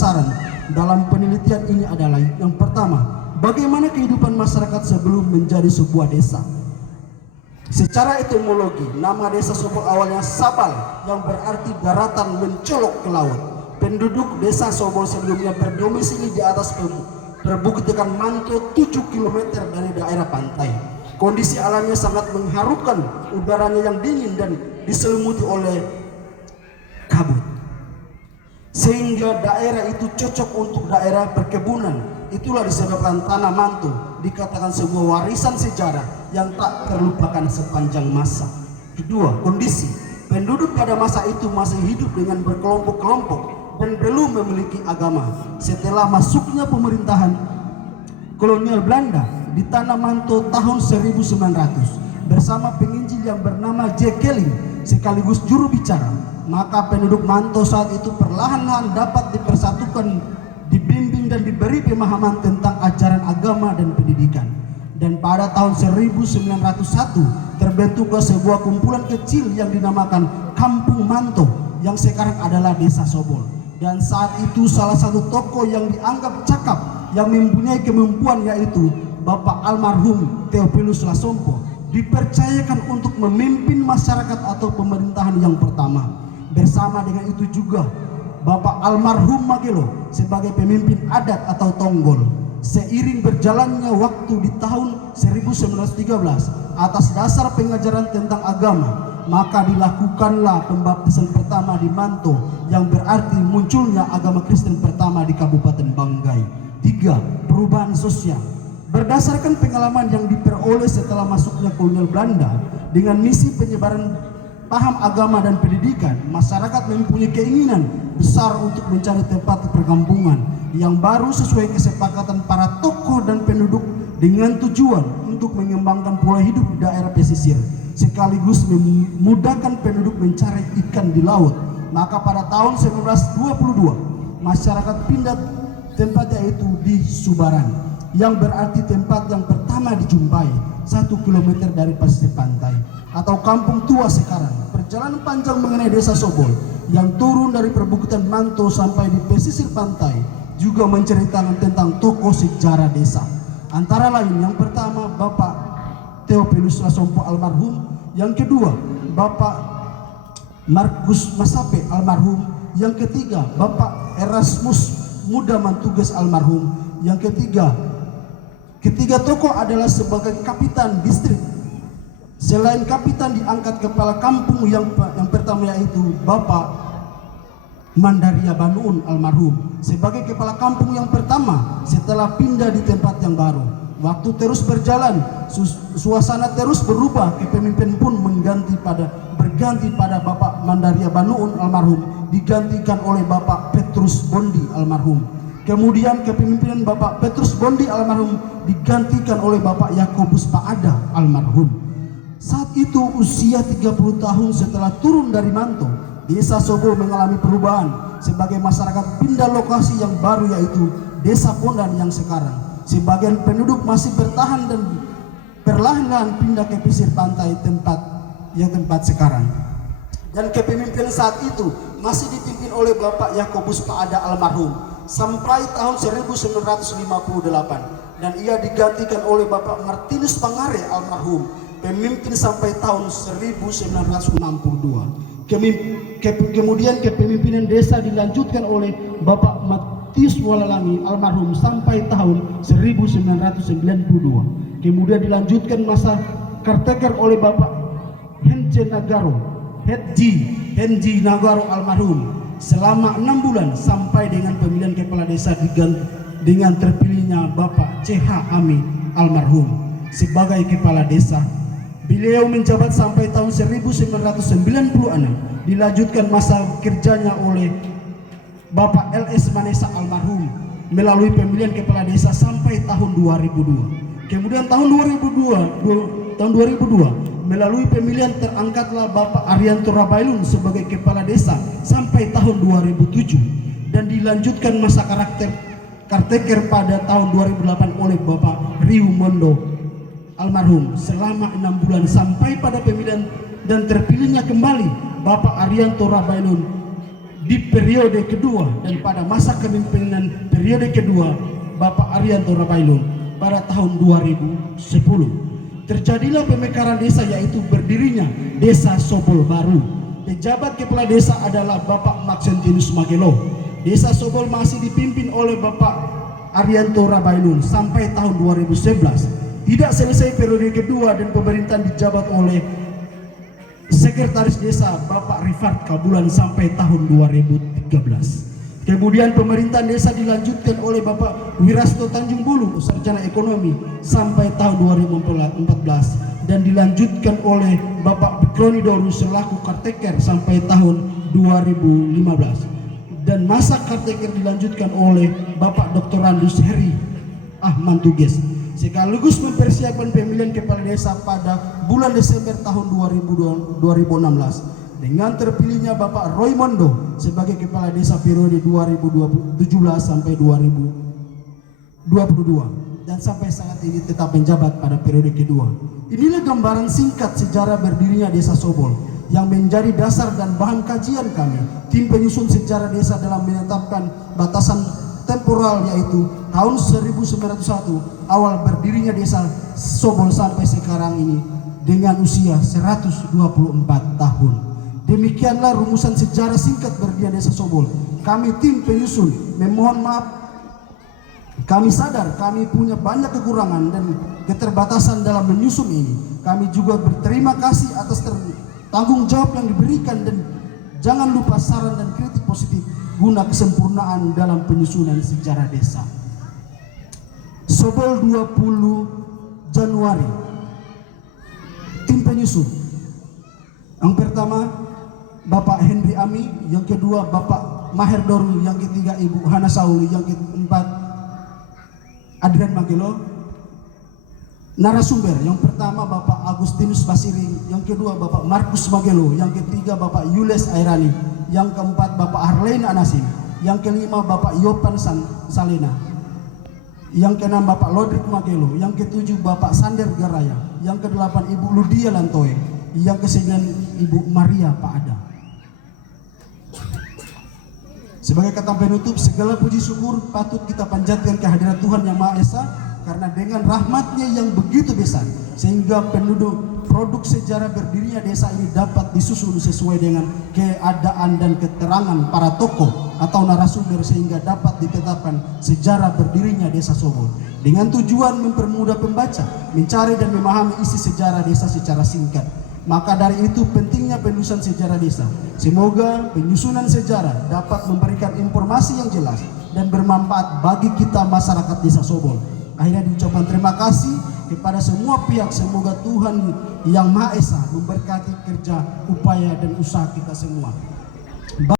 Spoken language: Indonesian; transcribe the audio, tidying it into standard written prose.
sasaran dalam penelitian ini adalah yang pertama, bagaimana kehidupan masyarakat sebelum menjadi sebuah desa. Secara etimologi, nama desa Sobol awalnya Sabal yang berarti daratan mencolok ke laut. Penduduk desa Sobol sebelumnya berdomisili di atas perbukitan Manto 7 km dari daerah pantai. Kondisi alamnya sangat mengharukan, udaranya yang dingin dan diselimuti oleh kabut. Sehingga daerah itu cocok untuk daerah perkebunan. Itulah disebabkan tanah Manto dikatakan sebuah warisan sejarah yang tak terlupakan sepanjang masa. Kedua, kondisi penduduk pada masa itu masih hidup dengan berkelompok-kelompok dan belum memiliki agama. Setelah masuknya pemerintahan kolonial Belanda di tanah Manto tahun 1900 bersama penginjil yang bernama J. Kelling sekaligus juru bicara, maka penduduk Manto saat itu perlahan-lahan dapat dipersatukan, dibimbing dan diberi pemahaman tentang ajaran agama dan pendidikan. Dan pada tahun 1901 terbentuklah sebuah kumpulan kecil yang dinamakan Kampung Manto yang sekarang adalah Desa Sobol. Dan saat itu salah satu tokoh yang dianggap cakap yang mempunyai kemampuan yaitu Bapak almarhum Theophilus Lasompo dipercayakan untuk memimpin masyarakat atau pemerintahan yang pertama. Bersama dengan itu juga Bapak almarhum Magelo sebagai pemimpin adat atau Tonggol. Seiring berjalannya waktu di tahun 1913 atas dasar pengajaran tentang agama, maka dilakukanlah pembaptisan pertama di Manto yang berarti munculnya agama Kristen pertama di Kabupaten Banggai. 3. Perubahan sosial. Berdasarkan pengalaman yang diperoleh setelah masuknya kolonial Belanda dengan misi penyebaran paham agama dan pendidikan, masyarakat mempunyai keinginan besar untuk mencari tempat perkampungan yang baru sesuai kesepakatan para tokoh dan penduduk dengan tujuan untuk mengembangkan pola hidup di daerah pesisir sekaligus memudahkan penduduk mencari ikan di laut. Maka pada tahun 1922 masyarakat pindah tempatnya yaitu di Subaran yang berarti tempat yang pertama dijumpai 1 km dari pesisir pantai atau Kampung Tua sekarang. Perjalanan panjang mengenai Desa Sobol yang turun dari perbukitan Manto sampai di pesisir pantai juga menceritakan tentang tokoh sejarah desa. Antara lain yang pertama Bapak Theophilus Lasompo almarhum, yang kedua Bapak Markus Masape almarhum, yang ketiga Bapak Erasmus Muda Mantugas almarhum, yang ketiga tokoh adalah sebagai kapitan distrik. Selain kapitan diangkat kepala kampung yang pertama yaitu Bapak Mandaria Banuun almarhum sebagai kepala kampung yang pertama setelah pindah di tempat yang baru. Waktu terus berjalan, suasana terus berubah, kepemimpinan pun berganti pada Bapak Mandaria Banuun almarhum digantikan oleh Bapak Petrus Bondi almarhum. Kemudian kepemimpinan Bapak Petrus Bondi almarhum digantikan oleh Bapak Yakobus Paada almarhum. Saat itu usia 30 tahun setelah turun dari Manto, Desa Sobol mengalami perubahan sebagai masyarakat pindah lokasi yang baru yaitu Desa Pondan yang sekarang. Sebagian penduduk masih bertahan dan perlahan-lahan pindah ke pesisir pantai tempat sekarang. Dan kepemimpinan saat itu masih dipimpin oleh Bapak Yakobus Paada almarhum sampai tahun 1958 dan ia digantikan oleh Bapak Martinus Pangare almarhum, pemimpin sampai tahun 1962. Kemudian kepemimpinan desa dilanjutkan oleh Bapak Matius Walalangi almarhum sampai tahun 1992. Kemudian dilanjutkan masa caretaker oleh Bapak Henji Nagaro almarhum selama 6 bulan sampai dengan pemilihan kepala desa dengan terpilihnya Bapak CH Ami almarhum sebagai kepala desa. Beliau menjabat sampai tahun 1996, dilanjutkan masa kerjanya oleh Bapak LS Manesa almarhum melalui pemilihan kepala desa sampai tahun 2002. Kemudian tahun 2002 melalui pemilihan terangkatlah Bapak Arianto Rabailun sebagai kepala desa sampai tahun 2007 dan dilanjutkan masa caretaker pada tahun 2008 oleh Bapak Riu Mondo almarhum selama 6 bulan sampai pada pemilihan dan terpilihnya kembali Bapak Arianto Rabailun di periode kedua dan pada masa kepemimpinan periode kedua Bapak Arianto Rabailun pada tahun 2010 terjadilah pemekaran desa, yaitu berdirinya Desa Sobol baru. Pejabat kepala desa adalah Bapak Maxentius Magelo. Desa Sobol masih dipimpin oleh Bapak Arianto Rabailun sampai tahun 2011. Tidak selesai periode kedua dan pemerintahan dijabat oleh Sekretaris Desa Bapak Rifat Kabulan sampai tahun 2013. Kemudian pemerintahan desa dilanjutkan oleh Bapak Wirasto Tanjung Bulu, sarjana ekonomi, sampai tahun 2014 dan dilanjutkan oleh Bapak Bikroni Doru selaku karteker sampai tahun 2015. Dan masa karteker dilanjutkan oleh Bapak Dr. Randus Heri Ahmad Tuges, sekaligus mempersiapkan pemilihan kepala desa pada bulan Desember tahun 2016 dengan terpilihnya Bapak Roy Mondo sebagai kepala desa periode 2017 sampai 2022 dan sampai saat ini tetap menjabat pada periode kedua. Inilah gambaran singkat sejarah berdirinya Desa Sobol yang menjadi dasar dan bahan kajian kami tim penyusun sejarah desa dalam menetapkan batasan temporal, yaitu tahun 1901 awal berdirinya Desa Sobol sampai sekarang ini dengan usia 124 tahun. Demikianlah rumusan sejarah singkat berdirinya Desa Sobol. Kami tim penyusun memohon maaf, kami sadar kami punya banyak kekurangan dan keterbatasan dalam menyusun ini. Kami juga berterima kasih atas tanggung jawab yang diberikan dan jangan lupa saran dan kritik positif guna kesempurnaan dalam penyusunan sejarah desa. Sobol 20 Januari. Tim penyusun. Yang pertama Bapak Henry Ami, yang kedua Bapak Maher Doru, yang ketiga Ibu Hana Sauli, yang keempat Adrian Magelo. Narasumber yang pertama Bapak Agustinus Basiring, yang kedua Bapak Markus Magelo, yang ketiga Bapak Yules Airani, yang keempat Bapak Harlene Anasim, yang kelima Bapak Yopan Salena, yang keenam Bapak Lodrik Magelo, yang ketujuh Bapak Sander Garaya, yang kedelapan Ibu Ludia Lantoe, yang kesembilan Ibu Maria Paada. Sebagai kata penutup, segala puji syukur patut kita panjatkan kehadiran Tuhan Yang Maha Esa, karena dengan rahmat-Nya yang begitu besar sehingga penduduk produk sejarah berdirinya desa ini dapat disusun sesuai dengan keadaan dan keterangan para tokoh atau narasumber, sehingga dapat ditetapkan sejarah berdirinya Desa Sobol dengan tujuan mempermudah pembaca mencari dan memahami isi sejarah desa secara singkat. Maka dari itu pentingnya penulisan sejarah desa. Semoga penyusunan sejarah dapat memberikan informasi yang jelas dan bermanfaat bagi kita masyarakat Desa Sobol. Akhirnya diucapkan terima kasih kepada semua pihak. Semoga Tuhan Yang Maha Esa memberkati kerja, upaya dan usaha kita semua.